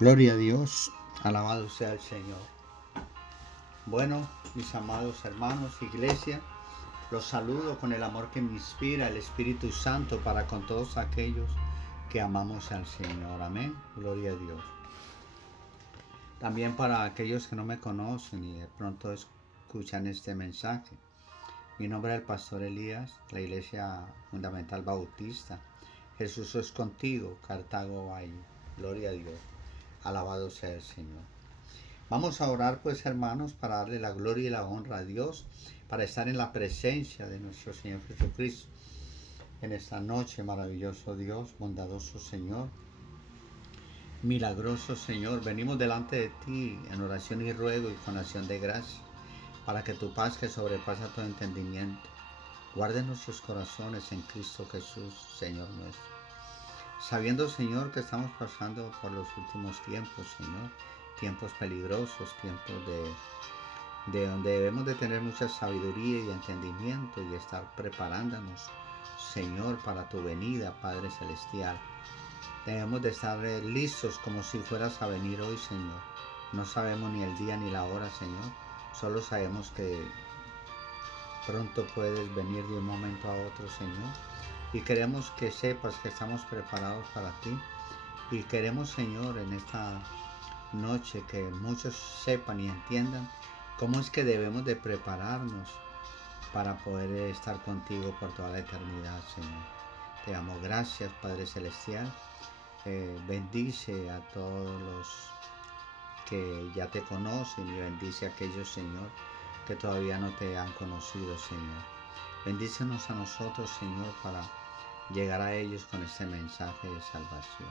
Gloria a Dios, alabado sea el Señor. Bueno, mis amados hermanos, iglesia, los saludo con el amor que me inspira el Espíritu Santo para con todos aquellos que amamos al Señor. Amén. Gloria a Dios. También para aquellos que no me conocen y de pronto escuchan este mensaje. Mi nombre es el Pastor Elías, la Iglesia Fundamental Bautista. Jesús es contigo, Cartago Valle. Gloria a Dios. Alabado sea el Señor. Vamos a orar pues, hermanos, para darle la gloria y la honra a Dios, para estar en la presencia de nuestro Señor Jesucristo. En esta noche, maravilloso Dios, bondadoso Señor, milagroso Señor, venimos delante de ti en oración y ruego y con acción de gracia, para que tu paz que sobrepasa todo entendimiento, guarde nuestros corazones en Cristo Jesús, Señor nuestro. Sabiendo, Señor, que estamos pasando por los últimos tiempos, Señor, tiempos peligrosos, tiempos de donde debemos de tener mucha sabiduría y entendimiento y estar preparándonos, Señor, para tu venida, Padre Celestial. Debemos de estar listos como si fueras a venir hoy, Señor. No sabemos ni el día ni la hora, Señor. Solo sabemos que pronto puedes venir de un momento a otro, Señor. Y queremos que sepas que estamos preparados para ti. Y queremos, Señor, en esta noche que muchos sepan y entiendan cómo es que debemos de prepararnos para poder estar contigo por toda la eternidad, Señor. Te damos gracias, Padre Celestial. Bendice a todos los que ya te conocen y bendice a aquellos, Señor, que todavía no te han conocido, Señor. Bendícenos a nosotros, Señor, para llegar a ellos con este mensaje de salvación.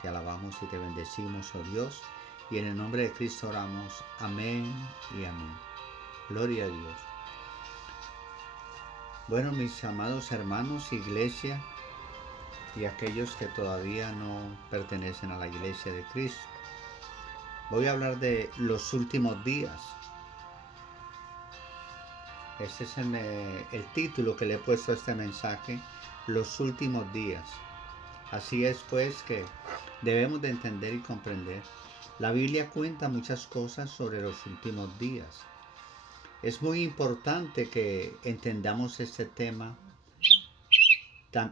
Te alabamos y te bendecimos, oh Dios, y en el nombre de Cristo oramos. Amén y amén. Gloria a Dios. Bueno, mis amados hermanos, iglesia, y aquellos que todavía no pertenecen a la iglesia de Cristo, voy a hablar de los últimos días. Este es el título que le he puesto a este mensaje, los últimos días. Así es pues que debemos de entender y comprender. La Biblia cuenta muchas cosas sobre los últimos días. Es muy importante que entendamos este tema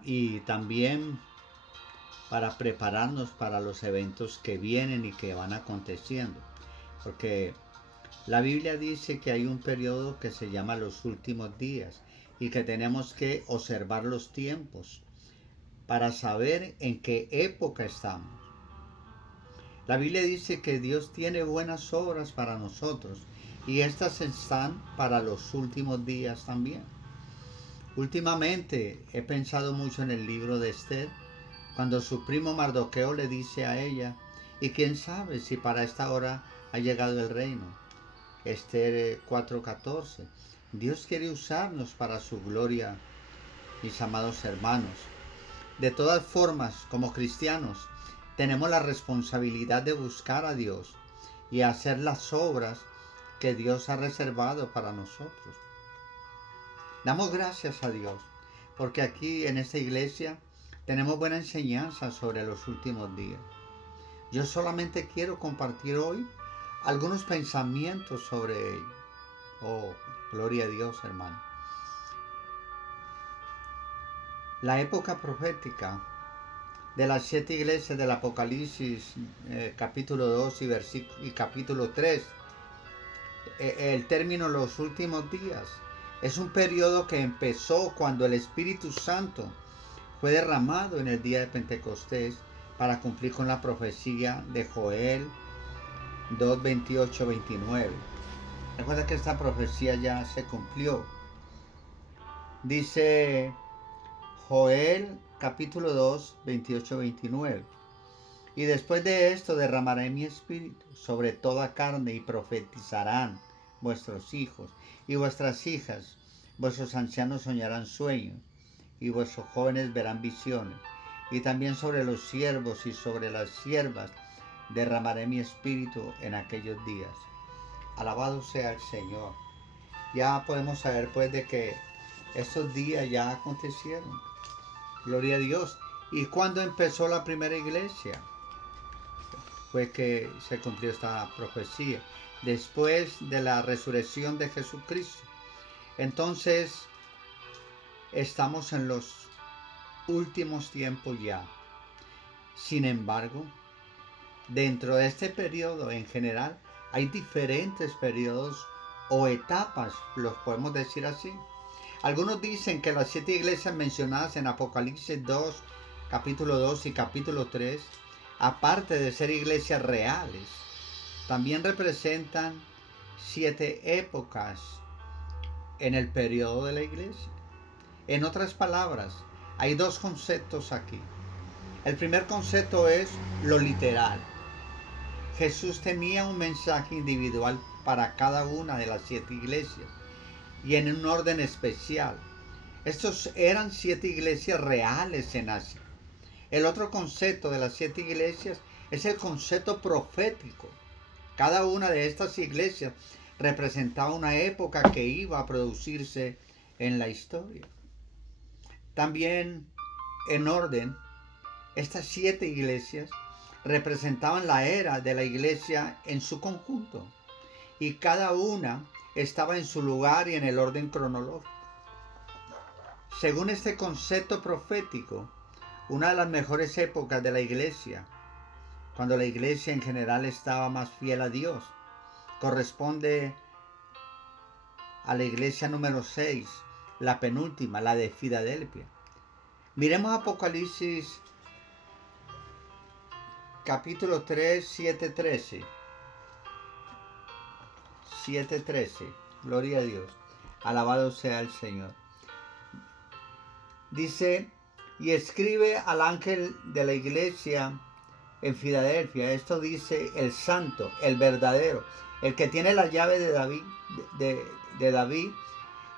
y también para prepararnos para los eventos que vienen y que van aconteciendo. Porque la Biblia dice que hay un periodo que se llama los últimos días y que tenemos que observar los tiempos para saber en qué época estamos. La Biblia dice que Dios tiene buenas obras para nosotros y estas están para los últimos días también. Últimamente he pensado mucho en el libro de Esther, cuando su primo Mardoqueo le dice a ella, y quién sabe si para esta hora ha llegado el reino. Esther 4:14. Dios quiere usarnos para su gloria, mis amados hermanos. De todas formas, como cristianos, tenemos la responsabilidad de buscar a Dios y hacer las obras que Dios ha reservado para nosotros. Damos gracias a Dios porque aquí en esta iglesia tenemos buena enseñanza sobre los últimos días. Yo solamente quiero compartir hoy algunos pensamientos sobre ello. Oh, gloria a Dios, hermano. La época profética de las 7 iglesias del Apocalipsis, capítulo 2 y capítulo 3, el término los últimos días, es un periodo que empezó cuando el Espíritu Santo fue derramado en el día de Pentecostés para cumplir con la profecía de Joel 2, 28, 29. Recuerda que esta profecía ya se cumplió. Dice Joel capítulo 2, 28, 29. Y después de esto derramaré mi espíritu sobre toda carne y profetizarán vuestros hijos y vuestras hijas. Vuestros ancianos soñarán sueños y vuestros jóvenes verán visiones. Y también sobre los siervos y sobre las siervas derramaré mi espíritu en aquellos días. Alabado sea el Señor. Ya podemos saber pues de que estos días ya acontecieron. Gloria a Dios. ¿Y cuándo empezó la primera iglesia? fue que se cumplió esta profecía, después de la resurrección de Jesucristo. Entonces, estamos en los últimos tiempos ya. Sin embargo, dentro de este periodo en general, hay diferentes periodos o etapas, los podemos decir así. Algunos dicen que las 7 iglesias mencionadas en Apocalipsis 2, capítulo 2 y capítulo 3, aparte de ser iglesias reales, también representan 7 épocas en el periodo de la iglesia. En otras palabras, hay 2 conceptos aquí. El primer concepto es lo literal. Jesús tenía un mensaje individual para cada una de las 7 iglesias y en un orden especial. Estos eran 7 iglesias reales en Asia. El otro concepto de las 7 iglesias es el concepto profético. Cada una de estas iglesias representaba una época que iba a producirse en la historia. También en orden, estas 7 iglesias representaban la era de la iglesia en su conjunto y cada una estaba en su lugar y en el orden cronológico. Según este concepto profético, una de las mejores épocas de la iglesia, cuando la iglesia en general estaba más fiel a Dios, corresponde a la iglesia número 6, la penúltima, la de Filadelfia. Miremos Apocalipsis capítulo 3, 7:13. 7:13. Gloria a Dios. Alabado sea el Señor. Dice, y escribe al ángel de la iglesia en Filadelfia. Esto dice el santo, el verdadero, el que tiene la llave de David, de David,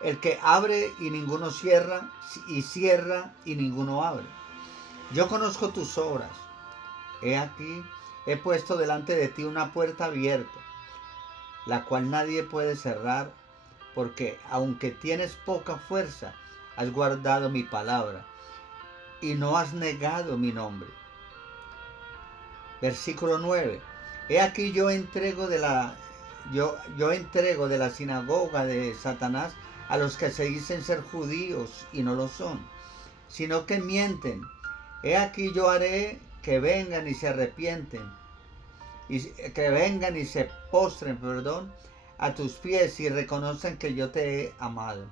el que abre y ninguno cierra, y cierra y ninguno abre. Yo conozco tus obras. He aquí, he puesto delante de ti una puerta abierta, la cual nadie puede cerrar, porque aunque tienes poca fuerza, has guardado mi palabra y no has negado mi nombre. Versículo 9. He aquí yo entrego de la sinagoga de Satanás a los que se dicen ser judíos y no lo son, sino que mienten. He aquí yo haré que vengan y se arrepienten, y que vengan y se postren, a tus pies y reconozcan que yo te he amado.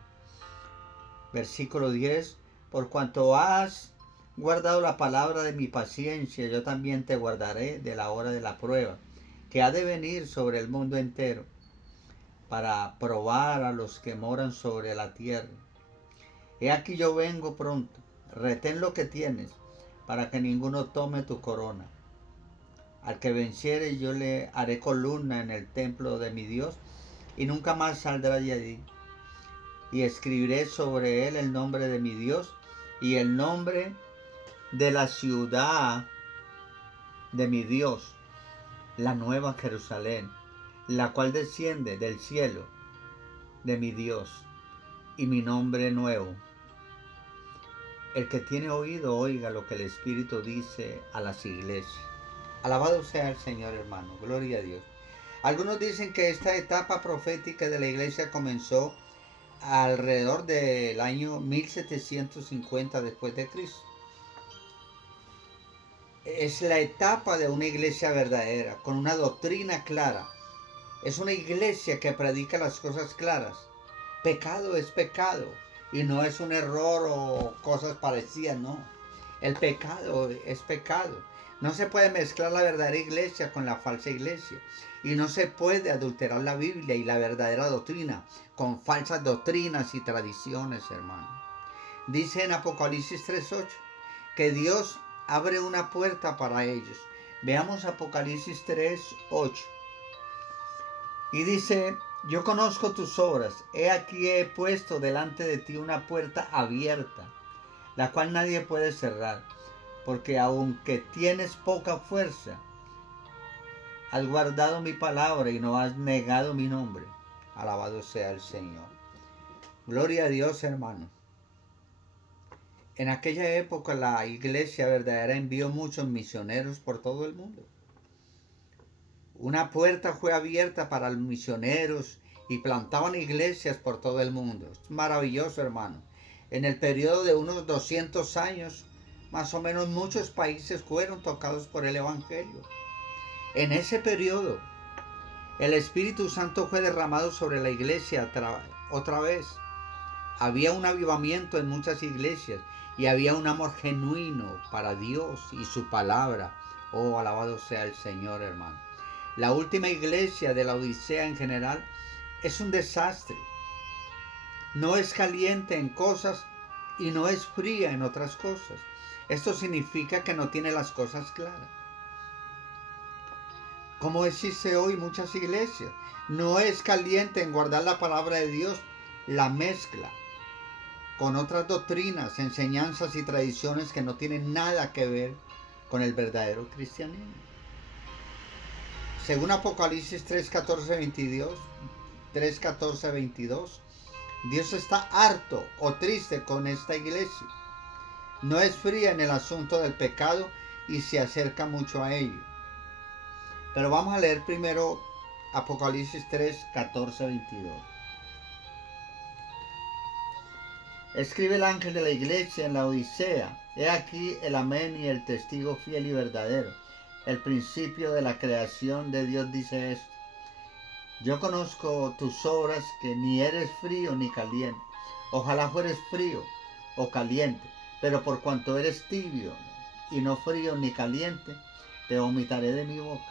Versículo 10. Por cuanto has guardado la palabra de mi paciencia, yo también te guardaré de la hora de la prueba, que ha de venir sobre el mundo entero, para probar a los que moran sobre la tierra. He aquí yo vengo pronto. Retén lo que tienes, para que ninguno tome tu corona. Al que venciere yo le haré columna en el templo de mi Dios, y nunca más saldrá de allí. Y escribiré sobre él el nombre de mi Dios y el nombre de la ciudad de mi Dios, la nueva Jerusalén, la cual desciende del cielo de mi Dios, y mi nombre nuevo. El que tiene oído, oiga lo que el Espíritu dice a las iglesias. Alabado sea el Señor, hermano. Gloria a Dios. Algunos dicen que esta etapa profética de la iglesia comenzó alrededor del año 1750 después de Cristo. Es la etapa de una iglesia verdadera, con una doctrina clara. Es una iglesia que predica las cosas claras. Pecado es pecado y no es un error o cosas parecidas, no. El pecado es pecado. No se puede mezclar la verdadera iglesia con la falsa iglesia. Y no se puede adulterar la Biblia y la verdadera doctrina con falsas doctrinas y tradiciones, hermano. Dice en Apocalipsis 3:8 que Dios abre una puerta para ellos. Veamos Apocalipsis 3:8. Y dice, yo conozco tus obras. He aquí he puesto delante de ti una puerta abierta, la cual nadie puede cerrar. Porque aunque tienes poca fuerza, has guardado mi palabra y no has negado mi nombre. Alabado sea el Señor. Gloria a Dios, hermano. En aquella época la iglesia verdadera envió muchos misioneros por todo el mundo. Una puerta fue abierta para los misioneros y plantaban iglesias por todo el mundo. Es maravilloso, hermano. En el periodo de unos 200 años, más o menos, muchos países fueron tocados por el Evangelio. En ese periodo, el Espíritu Santo fue derramado sobre la iglesia otra vez. Había un avivamiento en muchas iglesias y había un amor genuino para Dios y su palabra. Oh, alabado sea el Señor, hermano. La última iglesia de la Odisea en general es un desastre. No es caliente en cosas y no es fría en otras cosas. Esto significa que no tiene las cosas claras. Como existe hoy muchas iglesias, no es caliente en guardar la palabra de Dios, la mezcla con otras doctrinas, enseñanzas y tradiciones que no tienen nada que ver con el verdadero cristianismo. Según Apocalipsis 3:14-22, Dios está harto o triste con esta iglesia. No es fría en el asunto del pecado y se acerca mucho a ello. Pero vamos a leer primero Apocalipsis 3:14-22. Escribe el ángel de la iglesia en la Odisea: he aquí el amén y el testigo fiel y verdadero, el principio de la creación de Dios dice esto: yo conozco tus obras, que ni eres frío ni caliente. Ojalá fueres frío o caliente, pero por cuanto eres tibio y no frío ni caliente, te vomitaré de mi boca.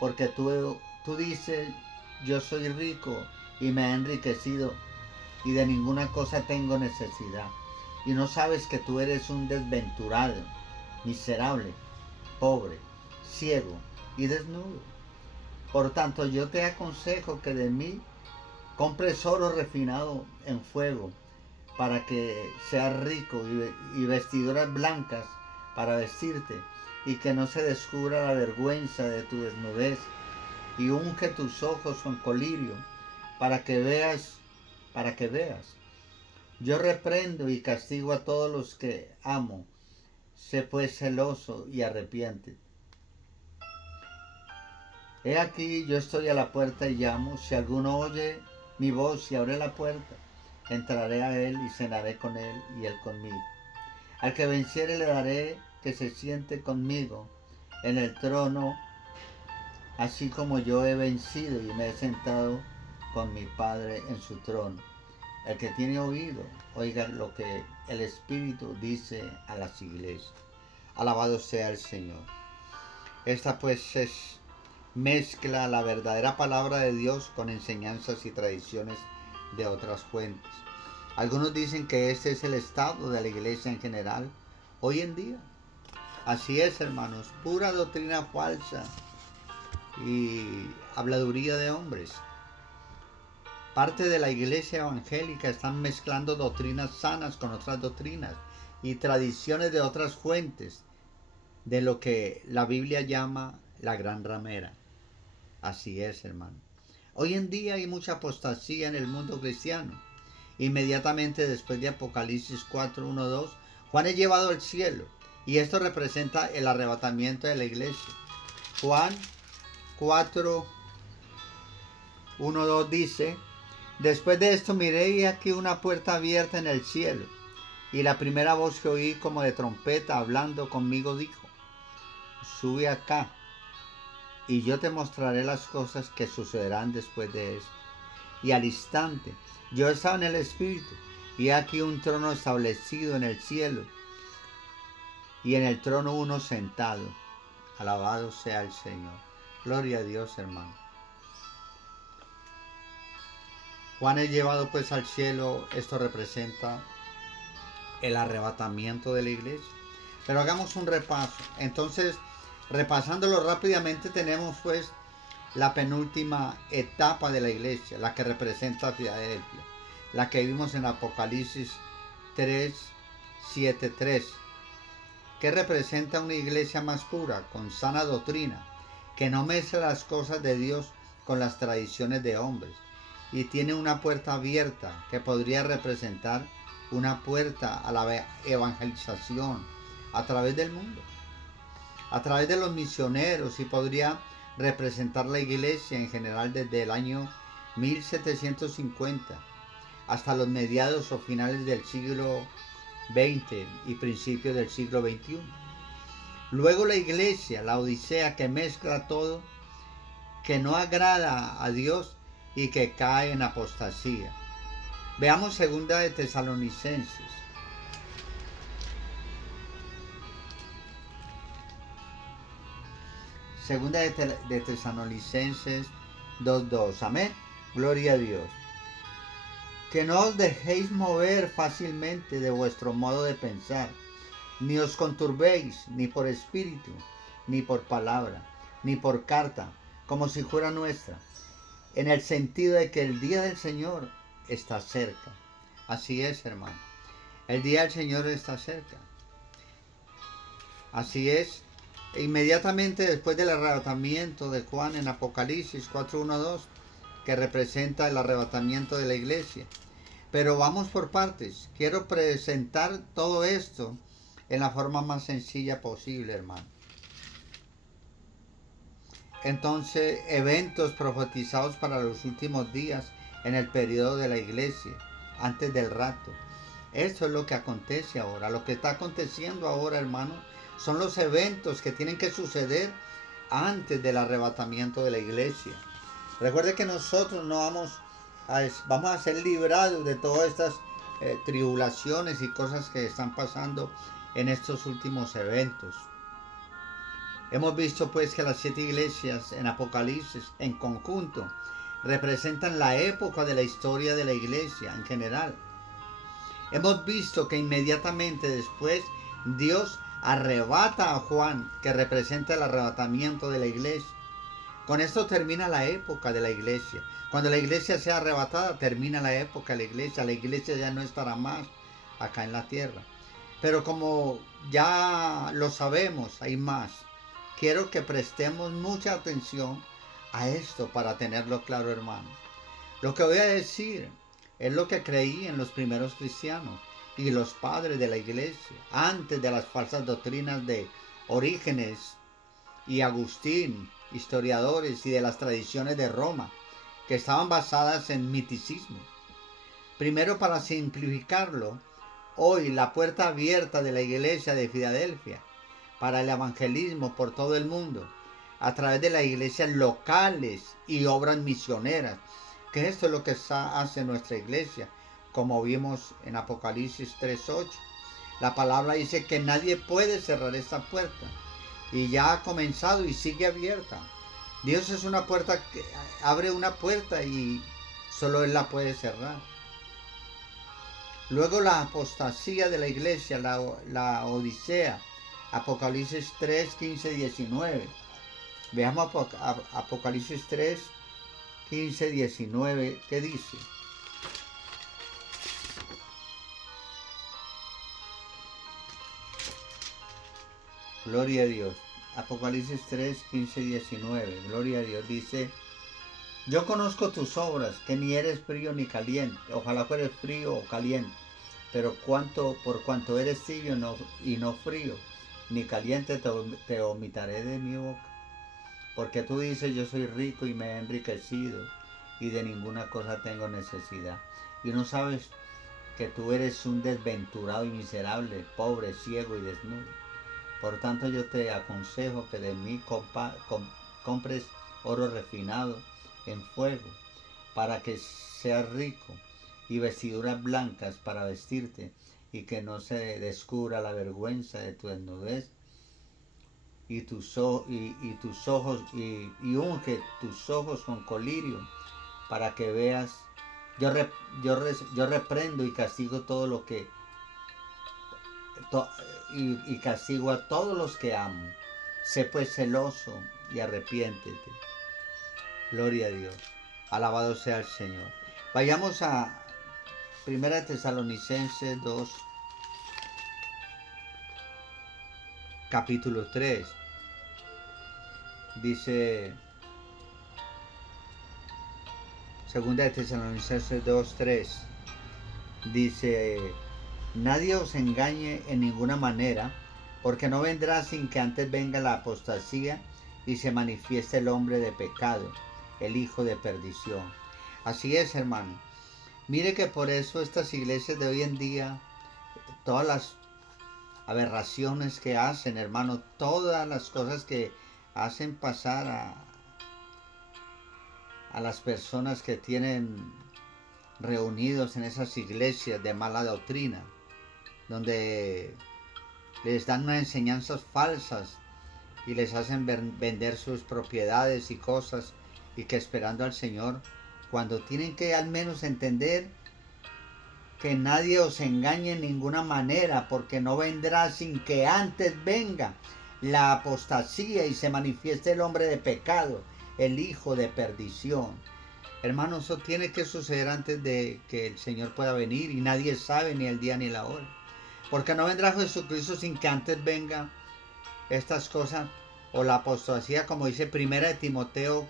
Porque tú dices: yo soy rico y me he enriquecido y de ninguna cosa tengo necesidad. Y no sabes que tú eres un desventurado, miserable, pobre, ciego y desnudo. Por tanto, yo te aconsejo que de mí compres oro refinado en fuego, para que seas rico, y vestiduras blancas para vestirte, y que no se descubra la vergüenza de tu desnudez, y unge tus ojos con colirio, para que veas. Yo reprendo y castigo a todos los que amo. Sé pues celoso y arrepiéntete. He aquí, yo estoy a la puerta y llamo. Si alguno oye mi voz y abre la puerta, entraré a él y cenaré con él y él conmigo. Al que venciere le daré que se siente conmigo en el trono, así como yo he vencido y me he sentado con mi Padre en su trono. El que tiene oído, oiga lo que el Espíritu dice a las iglesias. Alabado sea el Señor. Esta pues es mezcla la verdadera palabra de Dios con enseñanzas y tradiciones de otras fuentes. Algunos dicen que este es el estado de la iglesia en general hoy en día. Así es, hermanos, pura doctrina falsa y habladuría de hombres. Parte de la iglesia evangélica están mezclando doctrinas sanas con otras doctrinas y tradiciones de otras fuentes, de lo que la Biblia llama la gran ramera. Así es, hermano. Hoy en día hay mucha apostasía en el mundo cristiano. Inmediatamente después de Apocalipsis 4:1-2, Juan es llevado al cielo, y esto representa el arrebatamiento de la iglesia. Juan 4:1-2 dice: después de esto miré y aquí una puerta abierta en el cielo, y la primera voz que oí como de trompeta hablando conmigo dijo: sube acá, y yo te mostraré las cosas que sucederán después de esto. Y al instante yo estaba en el Espíritu, y aquí un trono establecido en el cielo, y en el trono uno sentado. Alabado sea el Señor. Gloria a Dios, hermano. Juan es llevado pues al cielo. Esto representa el arrebatamiento de la iglesia. Pero hagamos un repaso. Entonces, repasándolo rápidamente, tenemos pues la penúltima etapa de la iglesia, la que representa a Filadelfia, la que vimos en Apocalipsis 3:7-3, que representa una iglesia más pura, con sana doctrina, que no mezcla las cosas de Dios con las tradiciones de hombres, y tiene una puerta abierta que podría representar una puerta a la evangelización a través del mundo, a través de los misioneros, y podría representar la iglesia en general desde el año 1750 hasta los mediados o finales del siglo XX y principios del siglo XXI. Luego la iglesia, la Odisea, que mezcla todo, que no agrada a Dios y que cae en apostasía. Veamos segunda de Tesalonicenses. Segunda de Tesalonicenses 2:2. Amén. Gloria a Dios. Que no os dejéis mover fácilmente de vuestro modo de pensar, ni os conturbéis, ni por espíritu, ni por palabra, ni por carta, como si fuera nuestra, en el sentido de que el día del Señor está cerca. Así es, hermano. El día del Señor está cerca. Así es. Inmediatamente después del arrebatamiento de Juan en Apocalipsis 4:1-2, que representa el arrebatamiento de la iglesia. Pero vamos por partes. Quiero presentar todo esto en la forma más sencilla posible, hermano. Entonces, eventos profetizados para los últimos días en el periodo de la iglesia, antes del rapto. Esto es lo que acontece ahora. Lo que está aconteciendo ahora, hermano, son los eventos que tienen que suceder antes del arrebatamiento de la iglesia. Recuerde que nosotros no vamos a ser librados de todas estas tribulaciones y cosas que están pasando en estos últimos eventos. Hemos visto pues que las 7 iglesias en Apocalipsis en conjunto representan la época de la historia de la iglesia en general. Hemos visto que inmediatamente después Dios arrebata a Juan, que representa el arrebatamiento de la iglesia. Con esto termina la época de la iglesia. Cuando la iglesia sea arrebatada, termina la época de la iglesia. La iglesia ya no estará más acá en la tierra. Pero como ya lo sabemos, hay más. Quiero que prestemos mucha atención a esto para tenerlo claro, hermano. Lo que voy a decir es lo que creían los primeros cristianos y los padres de la iglesia, antes de las falsas doctrinas de Orígenes y Agustín, historiadores, y de las tradiciones de Roma, que estaban basadas en miticismo. Primero, para simplificarlo, hoy la puerta abierta de la iglesia de Filadelfia para el evangelismo por todo el mundo, a través de las iglesias locales y obras misioneras, que esto es lo que hace nuestra iglesia, como vimos en Apocalipsis 3:8. La palabra dice que nadie puede cerrar esta puerta, y ya ha comenzado y sigue abierta. Dios es una puerta que abre una puerta y solo Él la puede cerrar. Luego la apostasía de la iglesia, la Odisea, Apocalipsis 3, 15, 19. Veamos Apocalipsis 3, 15, 19, ¿qué dice? Gloria a Dios. Apocalipsis 3, 15, 19. Gloria a Dios. Dice: yo conozco tus obras, que ni eres frío ni caliente. Ojalá fueres frío o caliente. Pero por cuanto eres tibio y no frío ni caliente, te vomitaré de mi boca. Porque tú dices: yo soy rico y me he enriquecido, y de ninguna cosa tengo necesidad. Y no sabes que tú eres un desventurado y miserable, pobre, ciego y desnudo. Por tanto, yo te aconsejo que de mí compres oro refinado en fuego, para que seas rico, y vestiduras blancas para vestirte, y que no se descubra la vergüenza de tu desnudez, y unge tus ojos con colirio, para que veas. Yo reprendo y castigo todo lo que y castigo a todos los que amo. Sé pues celoso y arrepiéntete. Gloria a Dios. Alabado sea el Señor. Vayamos a 1 Tesalonicenses 2, capítulo 3. Dice 2 Tesalonicenses 2, 3. Dice: nadie os engañe en ninguna manera, porque no vendrá sin que antes venga la apostasía y se manifieste el hombre de pecado, el hijo de perdición. Así es, hermano. Mire que por eso estas iglesias de hoy en día, todas las aberraciones que hacen, hermano, todas las cosas que hacen pasar a las personas que tienen reunidos en esas iglesias de mala doctrina, donde les dan unas enseñanzas falsas y les hacen vender sus propiedades y cosas, y que esperando al Señor, cuando tienen que al menos entender que nadie os engañe en ninguna manera, porque no vendrá sin que antes venga la apostasía y se manifieste el hombre de pecado, el hijo de perdición. Hermanos, eso tiene que suceder antes de que el Señor pueda venir, y nadie sabe ni el día ni la hora. Porque no vendrá Jesucristo sin que antes venga estas cosas, o la apostasía, como dice Primera de Timoteo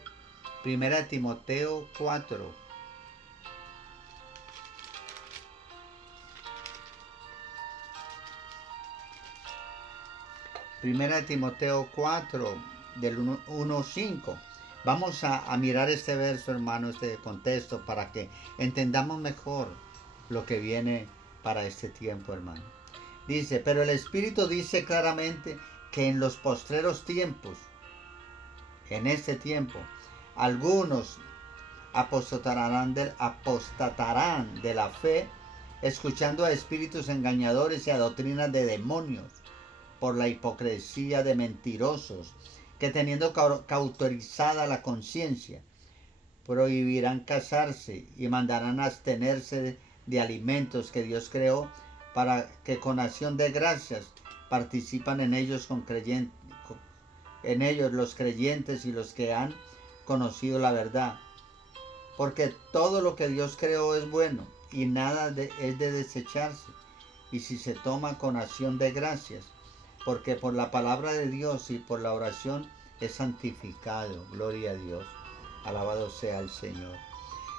4. Primera de Timoteo 4, del 1:5. Vamos a mirar este verso, hermano, este contexto, para que entendamos mejor lo que viene para este tiempo, hermano. Dice, pero el Espíritu dice claramente que en los postreros tiempos, en este tiempo, algunos apostatarán de la fe, escuchando a espíritus engañadores y a doctrinas de demonios, por la hipocresía de mentirosos, que teniendo cauterizada la conciencia, prohibirán casarse y mandarán abstenerse de alimentos que Dios creó, para que con acción de gracias participan en ellos en ellos los creyentes y los que han conocido la verdad. Porque todo lo que Dios creó es bueno, y nada es de desecharse, y si se toma con acción de gracias, porque por la palabra de Dios y por la oración es santificado. Gloria a Dios. Alabado sea el Señor.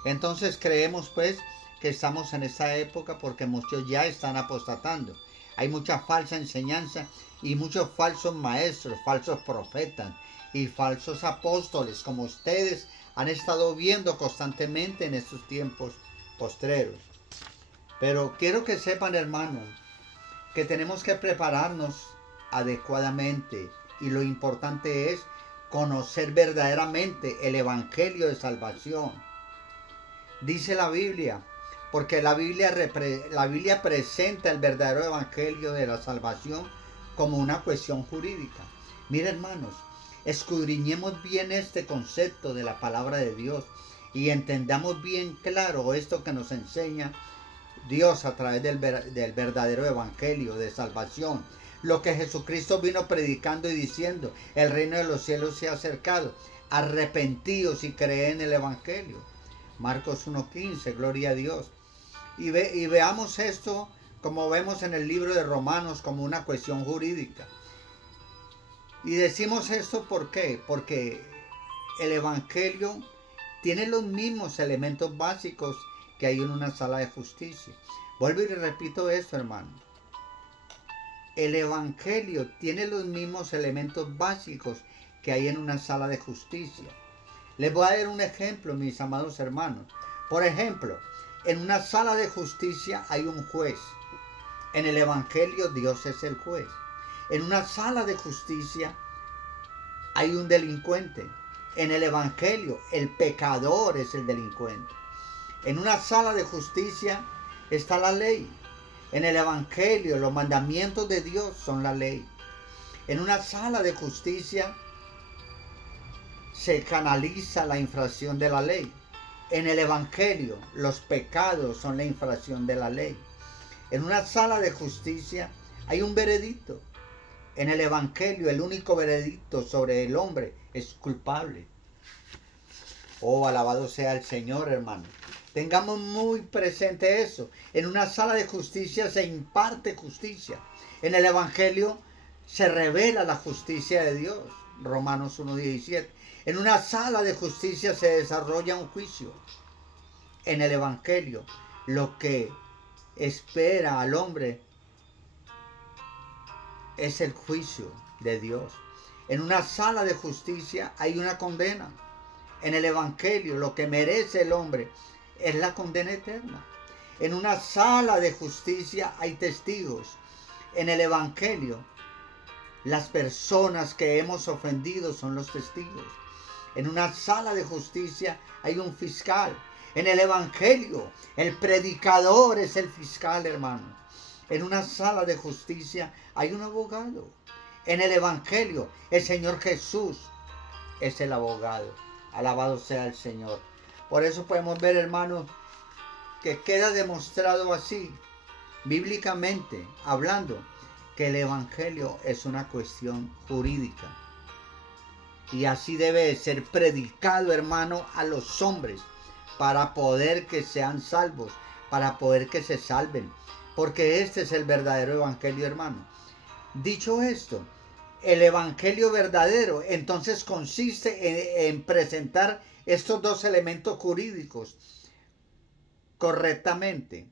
Entonces creemos pues que estamos en esta época, porque muchos ya están apostatando. Hay mucha falsa enseñanza y muchos falsos maestros, falsos profetas y falsos apóstoles, como ustedes han estado viendo constantemente en estos tiempos postreros. Pero quiero que sepan, hermanos, que tenemos que prepararnos adecuadamente, y lo importante es conocer verdaderamente el evangelio de salvación. Dice la Biblia, porque la Biblia presenta el verdadero evangelio de la salvación como una cuestión jurídica. Mira, hermanos, escudriñemos bien este concepto de la palabra de Dios y entendamos bien claro esto que nos enseña Dios a través del verdadero evangelio de salvación. Lo que Jesucristo vino predicando y diciendo: el reino de los cielos se ha acercado, arrepentíos y creed en el evangelio. Marcos 1:15, gloria a Dios. Y veamos esto, como vemos en el libro de Romanos, como una cuestión jurídica. Y decimos esto ¿por qué? Porque el evangelio tiene los mismos elementos básicos que hay en una sala de justicia. Vuelvo y repito esto, hermano. El evangelio tiene los mismos elementos básicos que hay en una sala de justicia. Les voy a dar un ejemplo, mis amados hermanos. Por ejemplo, en una sala de justicia hay un juez. En el evangelio Dios es el juez. En una sala de justicia hay un delincuente. En el evangelio el pecador es el delincuente. En una sala de justicia está la ley. En el evangelio los mandamientos de Dios son la ley. En una sala de justicia se canaliza la infracción de la ley. En el evangelio los pecados son la infracción de la ley. En una sala de justicia hay un veredicto. En el evangelio el único veredicto sobre el hombre es culpable. Oh, alabado sea el Señor, hermano. Tengamos muy presente eso. En una sala de justicia se imparte justicia. En el evangelio se revela la justicia de Dios. Romanos 1:17. En una sala de justicia se desarrolla un juicio. En el evangelio lo que espera al hombre es el juicio de Dios. En una sala de justicia hay una condena. En el Evangelio lo que merece el hombre es la condena eterna. En una sala de justicia hay testigos. En el Evangelio las personas que hemos ofendido son los testigos. En una sala de justicia hay un fiscal. En el Evangelio el predicador es el fiscal, hermano. En una sala de justicia hay un abogado. En el Evangelio el Señor Jesús es el abogado. Alabado sea el Señor. Por eso podemos ver, hermanos, que queda demostrado así, bíblicamente hablando, que el Evangelio es una cuestión jurídica. Y así debe ser predicado, hermano, a los hombres, para poder que sean salvos, para poder que se salven. Porque este es el verdadero Evangelio, hermano. Dicho esto, el Evangelio verdadero entonces consiste en presentar estos dos elementos jurídicos correctamente,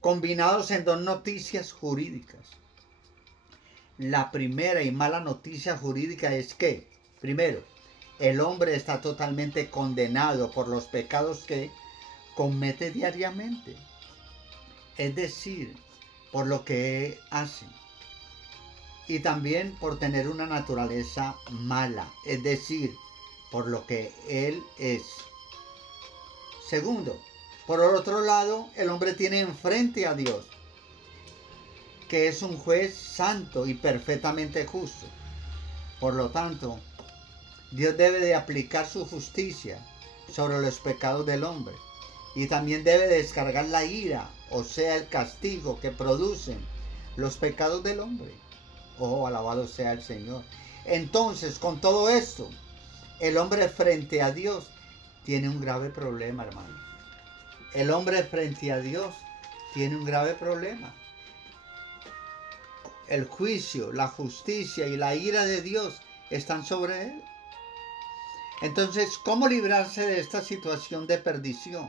combinados en dos noticias jurídicas. La primera y mala noticia jurídica es que, primero, el hombre está totalmente condenado por los pecados que comete diariamente, es decir, por lo que hace. Y también por tener una naturaleza mala, es decir, por lo que él es. Segundo, por otro lado, el hombre tiene enfrente a Dios, que es un juez santo y perfectamente justo. Por lo tanto, Dios debe de aplicar su justicia sobre los pecados del hombre. Y también debe descargar la ira, o sea, el castigo que producen los pecados del hombre. Oh, alabado sea el Señor. Entonces, con todo esto, el hombre frente a Dios tiene un grave problema, hermano. El hombre frente a Dios tiene un grave problema. El juicio, la justicia y la ira de Dios están sobre él. Entonces, ¿cómo librarse de esta situación de perdición?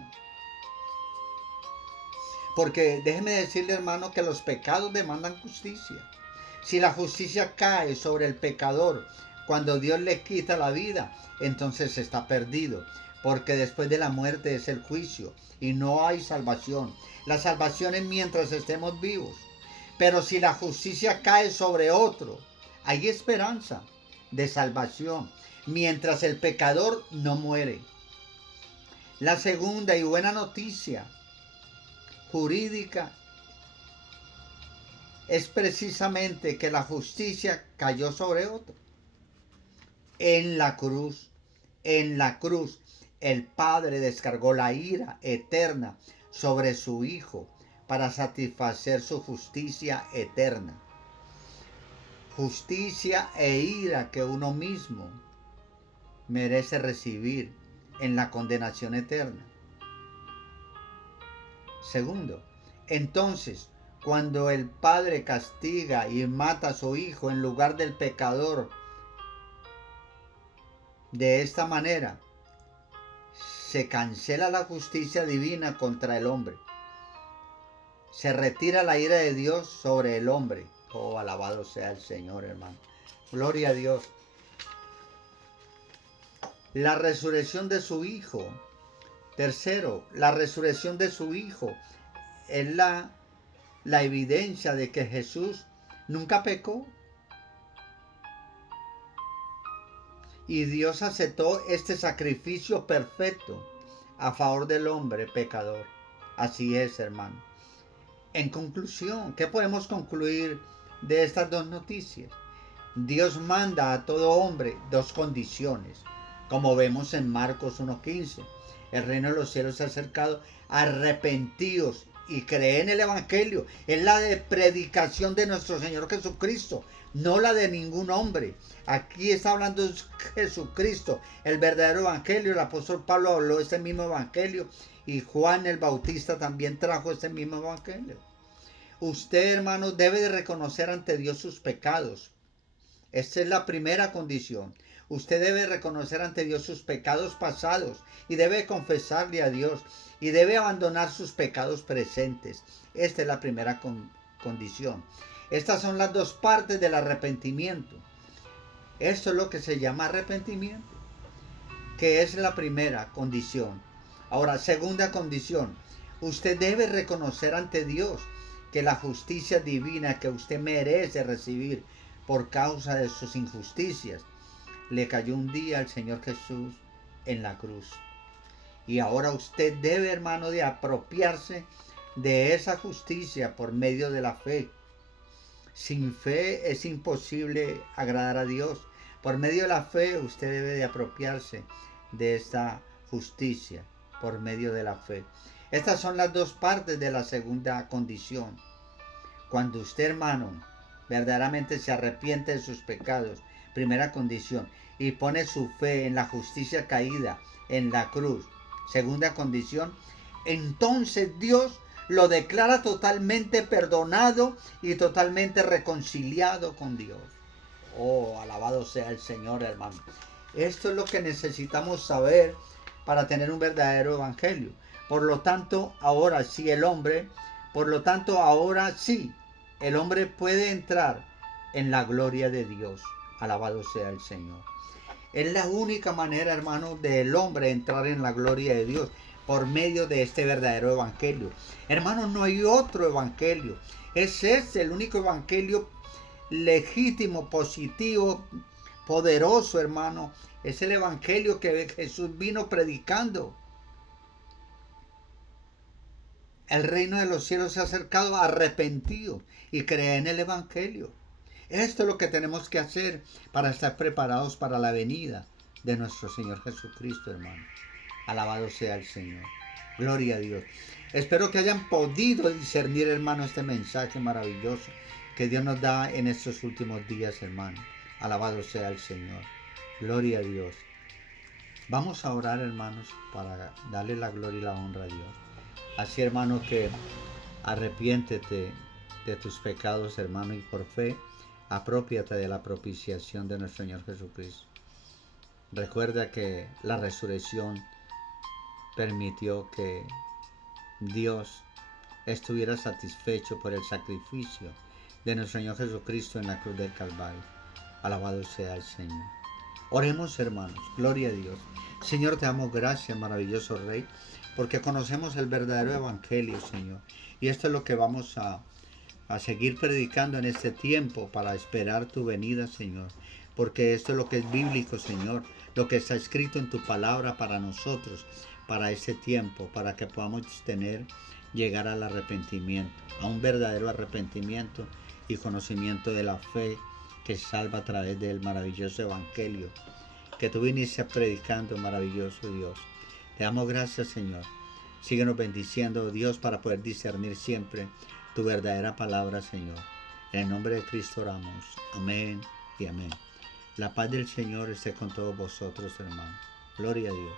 Porque déjeme decirle, hermano, que los pecados demandan justicia. Si la justicia cae sobre el pecador cuando Dios le quita la vida, entonces está perdido. Porque después de la muerte es el juicio y no hay salvación. La salvación es mientras estemos vivos. Pero si la justicia cae sobre otro, hay esperanza de salvación mientras el pecador no muere. La segunda y buena noticia jurídica es precisamente que la justicia cayó sobre otro. En la cruz, el Padre descargó la ira eterna sobre su Hijo para satisfacer su justicia eterna. Justicia e ira que uno mismo merece recibir en la condenación eterna. Segundo, entonces, cuando el Padre castiga y mata a su Hijo en lugar del pecador, de esta manera se cancela la justicia divina contra el hombre. Se retira la ira de Dios sobre el hombre. Oh, alabado sea el Señor, hermano. Gloria a Dios. La resurrección de su Hijo. Tercero, la resurrección de su Hijo es la evidencia de que Jesús nunca pecó. Y Dios aceptó este sacrificio perfecto a favor del hombre pecador. Así es, hermano. En conclusión, ¿qué podemos concluir de estas dos noticias? Dios manda a todo hombre dos condiciones, como vemos en Marcos 1:15. El reino de los cielos se ha acercado, arrepentíos y cree en el Evangelio. Es la de predicación de nuestro Señor Jesucristo, no la de ningún hombre. Aquí está hablando Jesucristo, el verdadero Evangelio. El apóstol Pablo habló de ese mismo Evangelio y Juan el Bautista también trajo ese mismo Evangelio. Usted, hermano, debe de reconocer ante Dios sus pecados. Esta es la primera condición. Usted debe reconocer ante Dios sus pecados pasados y debe confesarle a Dios y debe abandonar sus pecados presentes. Esta es la primera condición. Estas son las dos partes del arrepentimiento. Esto es lo que se llama arrepentimiento, que es la primera condición. Ahora, segunda condición, usted debe reconocer ante Dios que la justicia divina que usted merece recibir por causa de sus injusticias le cayó un día al Señor Jesús en la cruz. Y ahora usted debe, hermano, de apropiarse de esa justicia por medio de la fe. Sin fe es imposible agradar a Dios. Por medio de la fe usted debe de apropiarse de esta justicia por medio de la fe. Estas son las dos partes de la segunda condición. Cuando usted, hermano, verdaderamente se arrepiente de sus pecados, primera condición, y pone su fe en la justicia caída en la cruz, segunda condición, entonces Dios lo declara totalmente perdonado y totalmente reconciliado con Dios. Oh, alabado sea el Señor, hermano. Esto es lo que necesitamos saber para tener un verdadero evangelio. Por lo tanto, ahora sí el hombre puede entrar en la gloria de Dios. Alabado sea el Señor. Es la única manera, hermano, del hombre entrar en la gloria de Dios, por medio de este verdadero evangelio. Hermano, no hay otro evangelio. Es este el único evangelio legítimo, positivo, poderoso, hermano. Es el evangelio que Jesús vino predicando. El reino de los cielos se ha acercado, arrepentido, y cree en el evangelio. Esto es lo que tenemos que hacer para estar preparados para la venida de nuestro Señor Jesucristo, hermano. Alabado sea el Señor. Gloria a Dios. Espero que hayan podido discernir, hermano, este mensaje maravilloso que Dios nos da en estos últimos días, hermano. Alabado sea el Señor. Gloria a Dios. Vamos a orar, hermanos, para darle la gloria y la honra a Dios. Así, hermano, que arrepiéntete de tus pecados, hermano, y por fe apropiate de la propiciación de nuestro Señor Jesucristo. Recuerda que la resurrección permitió que Dios estuviera satisfecho por el sacrificio de nuestro Señor Jesucristo en la cruz del Calvario. Alabado sea el Señor. Oremos, hermanos. Gloria a Dios. Señor, te damos gracias, maravilloso Rey, porque conocemos el verdadero evangelio, Señor. Y esto es lo que vamos a seguir predicando en este tiempo para esperar tu venida, Señor. Porque esto es lo que es bíblico, Señor. Lo que está escrito en tu palabra para nosotros, para ese tiempo, para que podamos llegar al arrepentimiento, a un verdadero arrepentimiento y conocimiento de la fe que salva a través del maravilloso evangelio que tú viniste predicando, maravilloso Dios. Te damos gracias, Señor. Síguenos bendiciendo, Dios, para poder discernir siempre tu verdadera palabra, Señor. En el nombre de Cristo oramos. Amén y amén. La paz del Señor esté con todos vosotros, hermanos. Gloria a Dios.